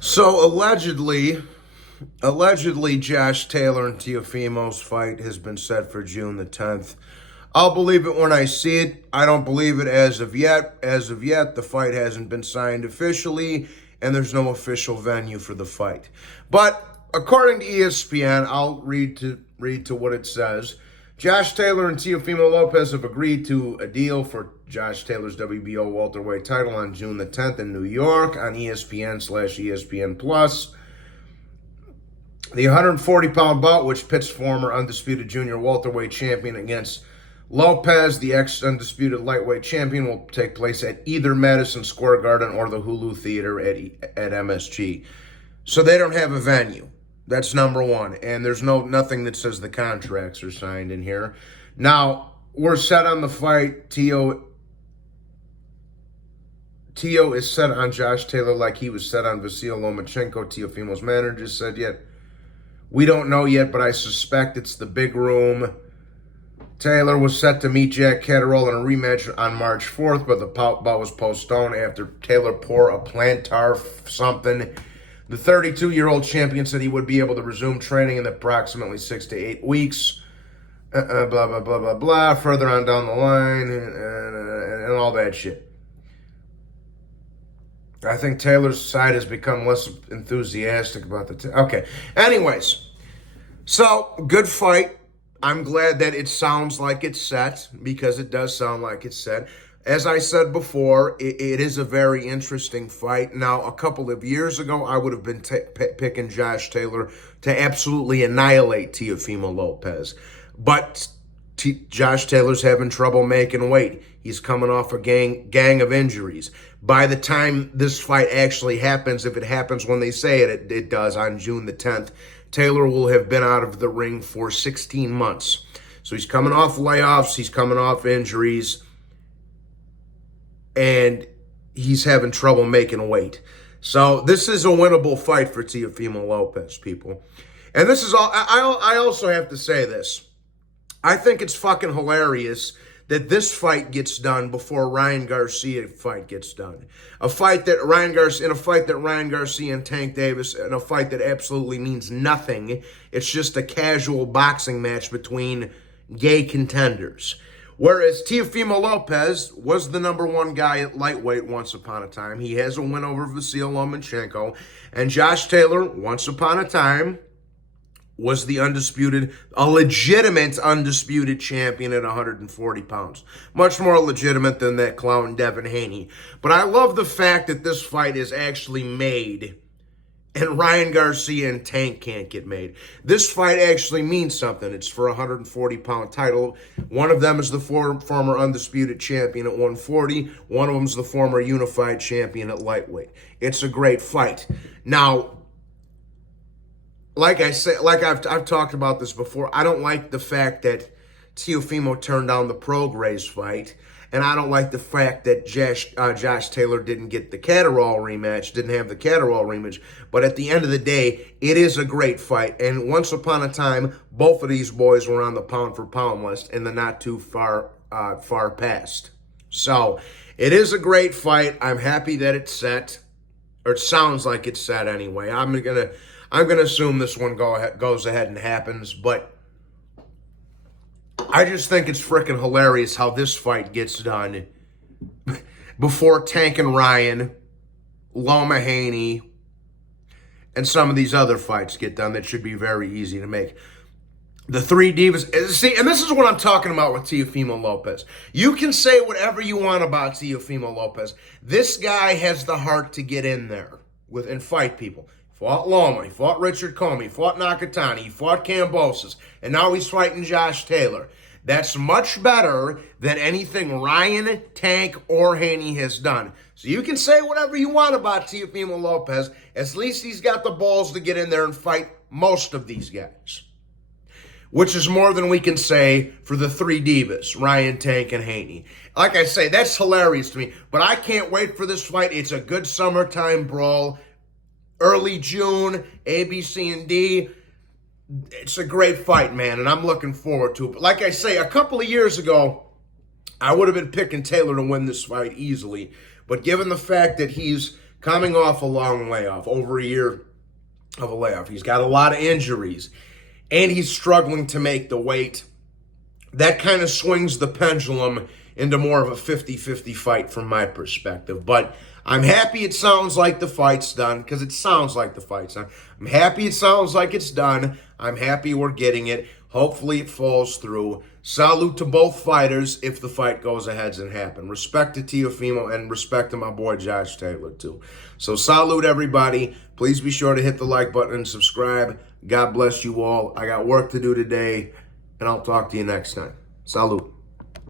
So allegedly, Josh Taylor and Teofimo's fight has been set for June the 10th. I'll believe it when I see it. I don't believe it as of yet. As of yet, the fight hasn't been signed officially, and there's no official venue for the fight. But according to ESPN, I'll read to what it says. Josh Taylor and Teofimo Lopez have agreed to a deal for Josh Taylor's WBO welterweight title on June the 10th in New York on ESPN/ESPN Plus. The 140-pound bout, which pits former undisputed junior welterweight champion against Lopez, the ex-undisputed lightweight champion, will take place at either Madison Square Garden or the Hulu Theater at MSG. So they don't have a venue. That's number one. And there's nothing that says the contracts are signed in here. Now, we're set on the fight. Teo is set on Josh Taylor like he was set on Vasyl Lomachenko. Teofimo's manager said yet. We don't know yet, but I suspect it's the big room. Taylor was set to meet Jack Catterall in a rematch on March 4th, but the bout was postponed after Taylor tore a plantar something. The 32-year-old champion said he would be able to resume training in approximately 6 to 8 weeks. Blah, blah, blah, blah, blah. Further on down the line and all that shit. I think Taylor's side has become less enthusiastic about the... Okay. Anyways, so good fight. I'm glad that it sounds like it's set, because it does sound like it's set. As I said before, it is a very interesting fight. Now, a couple of years ago, I would have been picking Josh Taylor to absolutely annihilate Teofimo Lopez. But Josh Taylor's having trouble making weight. He's coming off a gang of injuries. By the time this fight actually happens, if it happens when they say it does on June the 10th, Taylor will have been out of the ring for 16 months. So he's coming off layoffs, he's coming off injuries, and he's having trouble making weight. So this is a winnable fight for Teofimo Lopez, people. And this is all, I also have to say this. I think it's fucking hilarious that this fight gets done before Ryan Garcia fight gets done. In a fight that Ryan Garcia and Tank Davis, in a fight that absolutely means nothing. It's just a casual boxing match between gay contenders. Whereas Teofimo Lopez was the number one guy at lightweight once upon a time. He has a win over Vasyl Lomachenko. And Josh Taylor, once upon a time, was a legitimate undisputed champion at 140 pounds. Much more legitimate than that clown Devin Haney. But I love the fact that this fight is actually made and Ryan Garcia and Tank can't get made. This fight actually means something. It's for a 140-pound title. One of them is the former undisputed champion at 140. One of them is the former unified champion at lightweight. It's a great fight. Now, like I said, I've talked about this before, I don't like the fact that Teofimo turned down the Prograis fight, and I don't like the fact that Josh Taylor didn't get the Catterall rematch, didn't have the Catterall rematch. But at the end of the day, it is a great fight. And once upon a time, both of these boys were on the pound-for-pound list in the not too far past. So it is a great fight. I'm happy that it's set, or it sounds like it's set anyway. I'm gonna assume this one goes ahead and happens, but I just think it's freaking hilarious how this fight gets done before Tank and Ryan, Loma Haney, and some of these other fights get done that should be very easy to make. The three divas, see, and this is what I'm talking about with Teofimo Lopez. You can say whatever you want about Teofimo Lopez. This guy has the heart to get in there and fight people. He fought Loma, he fought Richard Comey, he fought Nakatani, he fought Kambosos, and now he's fighting Josh Taylor. That's much better than anything Ryan, Tank, or Haney has done. So you can say whatever you want about Teofimo Lopez. At least he's got the balls to get in there and fight most of these guys. Which is more than we can say for the three divas, Ryan, Tank, and Haney. Like I say, that's hilarious to me. But I can't wait for this fight. It's a good summertime brawl. Early June, A, B, C, and D. It's a great fight, man, and I'm looking forward to it. But like I say, a couple of years ago, I would have been picking Taylor to win this fight easily. But given the fact that he's coming off a long layoff, over a year of a layoff. He's got a lot of injuries, and he's struggling to make the weight. That kind of swings the pendulum into more of a 50-50 fight from my perspective. But I'm happy it sounds like the fight's done, because it sounds like the fight's done. I'm happy it sounds like it's done. I'm happy we're getting it. Hopefully it falls through. Salute to both fighters if the fight goes ahead and happen. Respect to Teofimo and respect to my boy Josh Taylor too. So salute everybody. Please be sure to hit the like button and subscribe. God bless you all. I got work to do today, and I'll talk to you next time. Salute.